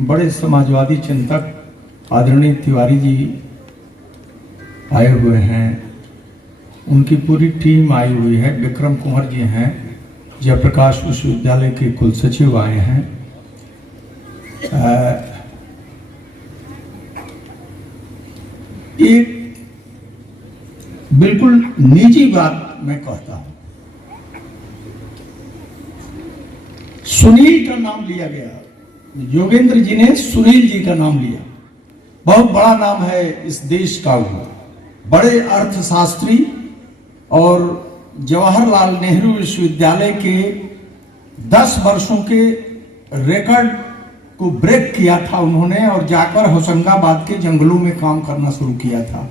बड़े समाजवादी चिंतक आदरणीय तिवारी जी आए हुए हैं, उनकी पूरी टीम आई हुई है। विक्रम कुंवर जी हैं, जयप्रकाश विश्वविद्यालय के कुलसचिव आए हैं। एक बिल्कुल निजी बात मैं कहता हूं, सुनील का नाम लिया गया, योगेंद्र जी ने सुनील जी का नाम लिया। बहुत बड़ा नाम है इस देश का, वो बड़े अर्थशास्त्री और जवाहरलाल नेहरू विश्वविद्यालय के 10 वर्षों के रिकॉर्ड को ब्रेक किया था उन्होंने, और जाकर होशंगाबाद के जंगलों में काम करना शुरू किया था।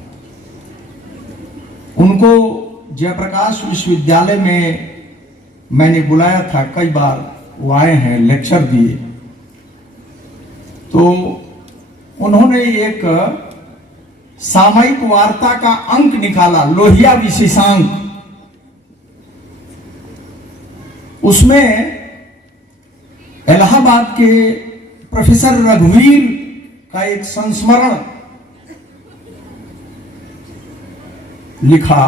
उनको जयप्रकाश विश्वविद्यालय में मैंने बुलाया था, कई बार वो आए हैं, लेक्चर दिए। तो उन्होंने एक सामयिक वार्ता का अंक निकाला, लोहिया विशेषांक। उसमें इलाहाबाद के प्रोफेसर रघुवीर का एक संस्मरण लिखा।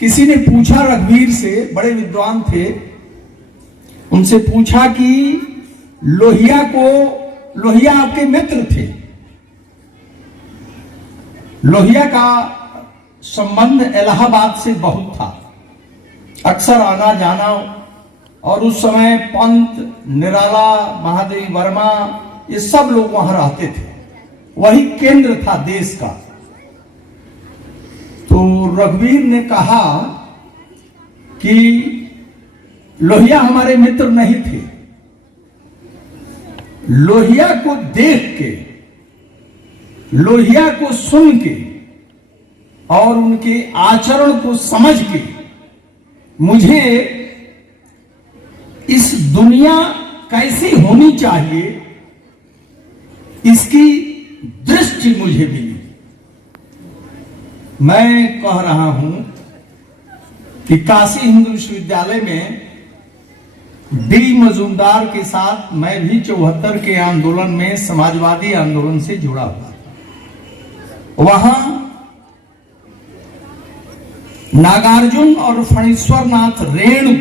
किसी ने पूछा रघुवीर से, बड़े विद्वान थे, उनसे पूछा कि लोहिया आपके मित्र थे, लोहिया का संबंध इलाहाबाद से बहुत था, अक्सर आना जाना, और उस समय पंत, निराला, महादेवी वर्मा, ये सब लोग वहां रहते थे, वही केंद्र था देश का। तो रघुवीर ने कहा कि लोहिया हमारे मित्र नहीं थे, लोहिया को देख के, लोहिया को सुन के और उनके आचरण को समझ के मुझे इस दुनिया कैसी होनी चाहिए इसकी दृष्टि मुझे मिली। मैं कह रहा हूं कि काशी हिंदू विश्वविद्यालय में डी मजूमदार के साथ मैं भी 74 के आंदोलन में, समाजवादी आंदोलन से जुड़ा हुआ था। वहां नागार्जुन और फणीश्वर नाथ रेणु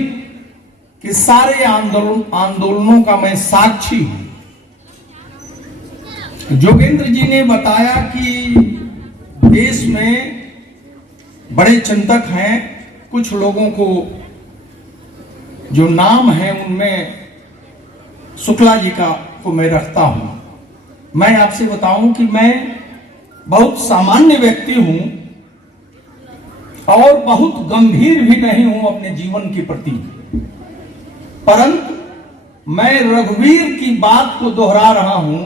के सारे आंदोलनों का मैं साक्षी हूं। जोगेंद्र जी ने बताया कि देश में बड़े चिंतक हैं, कुछ लोगों को जो नाम है उनमें शुक्ला जी को मैं रखता हूं। मैं आपसे बताऊं कि मैं बहुत सामान्य व्यक्ति हूं और बहुत गंभीर भी नहीं हूं अपने जीवन के प्रति, परंतु मैं रघुवीर की बात को दोहरा रहा हूं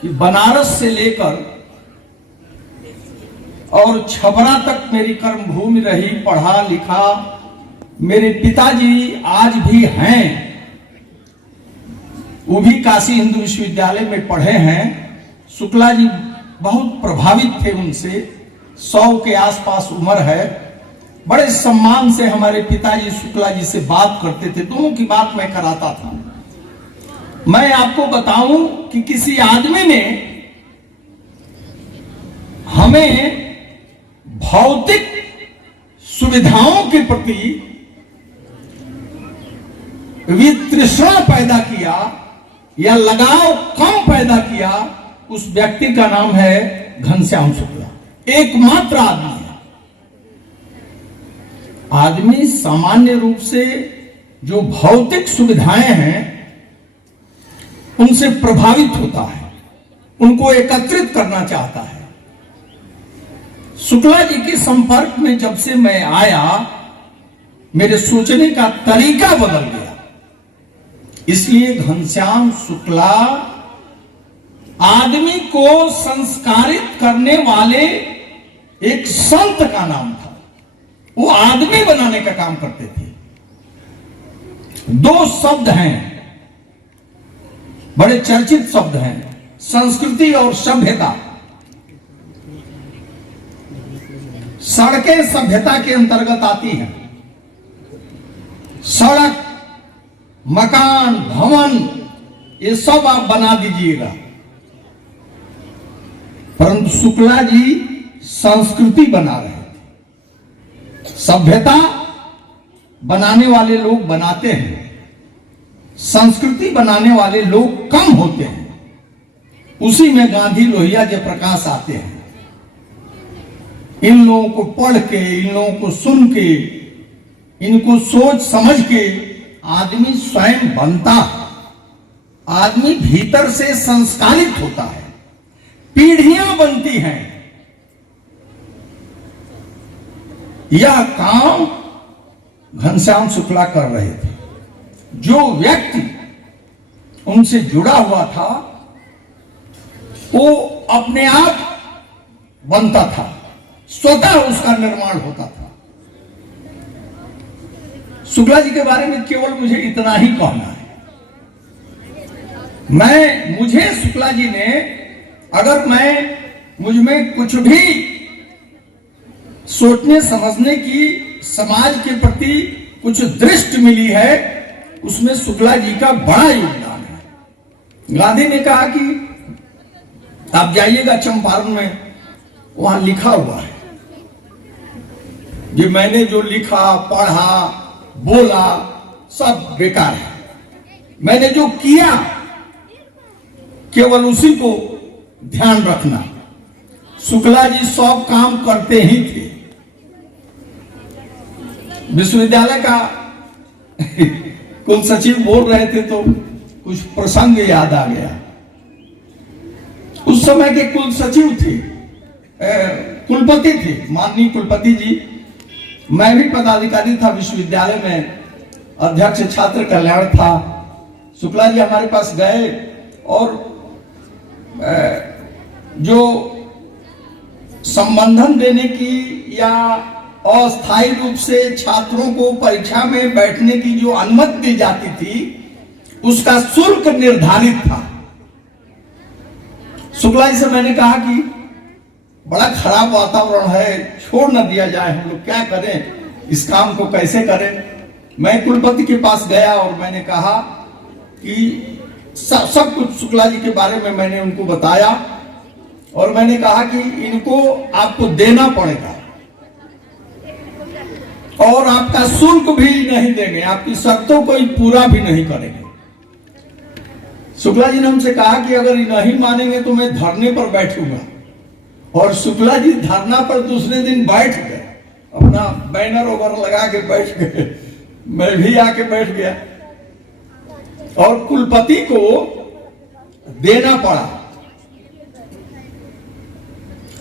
कि बनारस से लेकर और छपरा तक मेरी कर्मभूमि रही, पढ़ा लिखा। मेरे पिताजी आज भी हैं, वो भी काशी हिंदू विश्वविद्यालय में पढ़े हैं। शुक्ला जी बहुत प्रभावित थे उनसे, 100 के आसपास उम्र है। बड़े सम्मान से हमारे पिताजी शुक्ला जी से बात करते थे, दोनों की बात मैं कराता था। मैं आपको बताऊं कि किसी आदमी ने हमें भौतिक सुविधाओं के प्रति वितृष्णा पैदा किया या लगाव कम पैदा किया, उस व्यक्ति का नाम है घनश्याम शुक्ला। एकमात्र आदमी है। आदमी सामान्य रूप से जो भौतिक सुविधाएं हैं उनसे प्रभावित होता है, उनको एकत्रित करना चाहता है। शुक्ला जी के संपर्क में जब से मैं आया, मेरे सोचने का तरीका बदल गया। इसलिए घनश्याम शुक्ला आदमी को संस्कारित करने वाले एक संत का नाम था। वो आदमी बनाने का काम करते थे। 2 शब्द हैं, बड़े चर्चित शब्द हैं, संस्कृति और सभ्यता। सड़कें सभ्यता के अंतर्गत आती हैं। सड़क, मकान, भवन ये सब आप बना दीजिएगा। परंतु शुक्ला जी संस्कृति बना रहे थे। सभ्यता बनाने वाले लोग बनाते हैं, संस्कृति बनाने वाले लोग कम होते हैं। उसी में गांधी, लोहिया, जयप्रकाश आते हैं। इन लोगों को पढ़ के, इन लोगों को सुन के, इनको सोच समझ के आदमी स्वयं बनता है। आदमी भीतर से संस्कारित होता है, पीढ़ियां बनती हैं। यह काम घनश्याम शुक्ला कर रहे थे। जो व्यक्ति उनसे जुड़ा हुआ था वो अपने आप बनता था, स्वतः उसका निर्माण होता था। शुक्ला जी के बारे में केवल मुझे इतना ही कहना है। मुझे शुक्ला जी ने, अगर मुझ में कुछ भी सोचने समझने की, समाज के प्रति कुछ दृष्टि मिली है, उसमें शुक्ला जी का बड़ा योगदान है। गांधी ने कहा कि आप जाइएगा चंपारण में, वहां लिखा हुआ है कि मैंने जो लिखा, पढ़ा, बोला सब बेकार है। मैंने जो किया केवल उसी को ध्यान रखना। शुक्ला जी सब काम करते ही थे। विश्वविद्यालय का कुल सचिव बोल रहे थे तो कुछ प्रसंग याद आ गया। उस समय के कुल सचिव थे, कुलपति थे, माननीय कुलपति जी। मैं भी पदाधिकारी था विश्वविद्यालय में, अध्यक्ष छात्र कल्याण था। शुक्ला जी हमारे पास गए और जो संबंधन देने की या अस्थायी रूप से छात्रों को परीक्षा में बैठने की जो अनुमति दी जाती थी, उसका शुल्क निर्धारित था। शुक्ला जी से मैंने कहा कि बड़ा खराब वातावरण है, छोड़ न दिया जाए, हम लोग क्या करें, इस काम को कैसे करें। मैं कुलपति के पास गया और मैंने कहा कि सब कुछ शुक्ला जी के बारे में मैंने उनको बताया और मैंने कहा कि इनको आपको देना पड़ेगा और आपका शुल्क भी नहीं देंगे, आपकी शर्तों को पूरा भी नहीं करेंगे। शुक्ला जी ने हमसे कहा कि अगर नहीं मानेंगे तो मैं धरने पर बैठूंगा। और शुक्ला जी धरना पर दूसरे दिन बैठ गए, अपना बैनर वगैरह लगा के बैठ गए। मैं भी आके बैठ गया और कुलपति को देना पड़ा।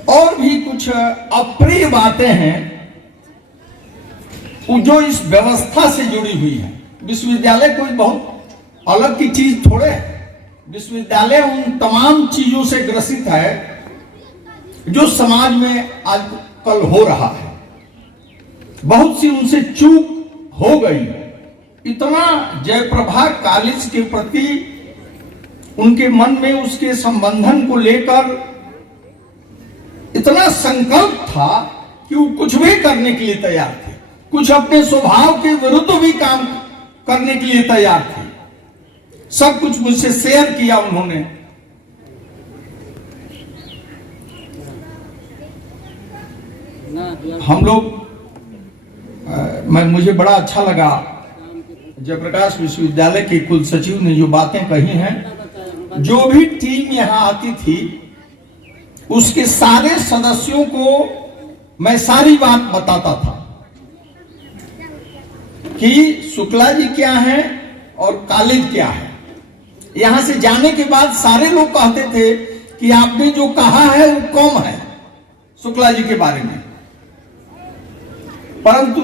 और भी कुछ अप्रिय बातें हैं जो इस व्यवस्था से जुड़ी हुई है। विश्वविद्यालय कोई बहुत अलग की चीज थोड़े है। विश्वविद्यालय उन तमाम चीजों से ग्रसित है जो समाज में आजकल हो रहा है। बहुत सी उनसे चूक हो गई। इतना जयप्रभा कॉलेज के प्रति उनके मन में उसके संबंधन को लेकर इतना संकल्प था कि वो कुछ भी करने के लिए तैयार थे, कुछ अपने स्वभाव के विरुद्ध भी काम करने के लिए तैयार थे। सब कुछ मुझसे शेयर किया उन्होंने। हम लोग मुझे बड़ा अच्छा लगा जयप्रकाश विश्वविद्यालय के कुल सचिव ने जो बातें कही हैं। जो भी टीम यहाँ आती थी उसके सारे सदस्यों को मैं सारी बात बताता था कि शुक्ला जी क्या है और कॉलेज क्या है। यहां से जाने के बाद सारे लोग कहते थे कि आपने जो कहा है वो कम है शुक्ला जी के बारे में। परंतु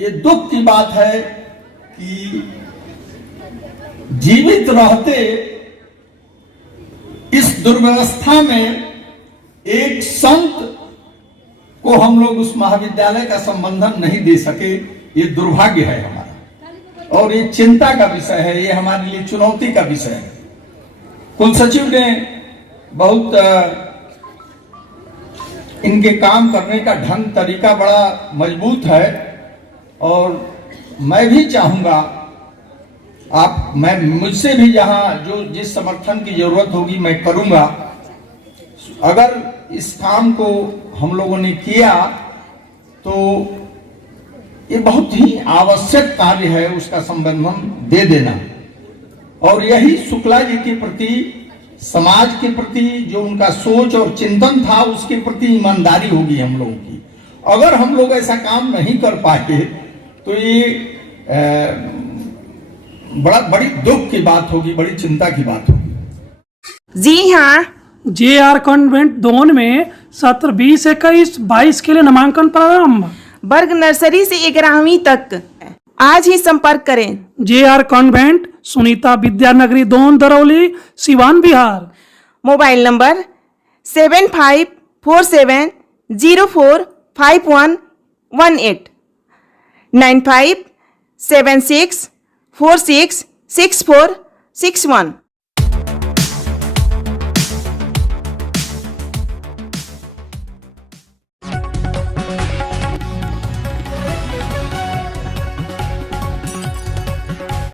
ये दुख की बात है कि जीवित रहते इस दुर्व्यवस्था में एक संत को हम लोग उस महाविद्यालय का संबंधन नहीं दे सके। ये दुर्भाग्य है हमारा और ये चिंता का विषय है, ये हमारे लिए चुनौती का विषय है। कुल सचिव ने बहुत इनके काम करने का ढंग तरीका बड़ा मजबूत है और मैं भी चाहूंगा आप मैं मुझसे भी जहां जो जिस समर्थन की जरूरत होगी मैं करूंगा। अगर इस काम को हम लोगों ने किया तो ये बहुत ही आवश्यक कार्य है, उसका संबंधन दे देना। और यही शुक्ला जी के प्रति, समाज के प्रति जो उनका सोच और चिंतन था, उसके प्रति ईमानदारी होगी हम लोगों की। अगर हम लोग ऐसा काम नहीं कर पाए तो ये बड़ी दुख की बात होगी, बड़ी चिंता की बात होगी। जी हाँ, JR कॉन्वेंट दोन में सत्र 2021-22 के लिए नामांकन प्रारंभ। वर्ग नर्सरी से 11वीं तक आज ही संपर्क करें। JR convent, Sunita Vidyanagari Don, Darauli, Siwan, Bihar. Mobile number 7547045118 9576466461।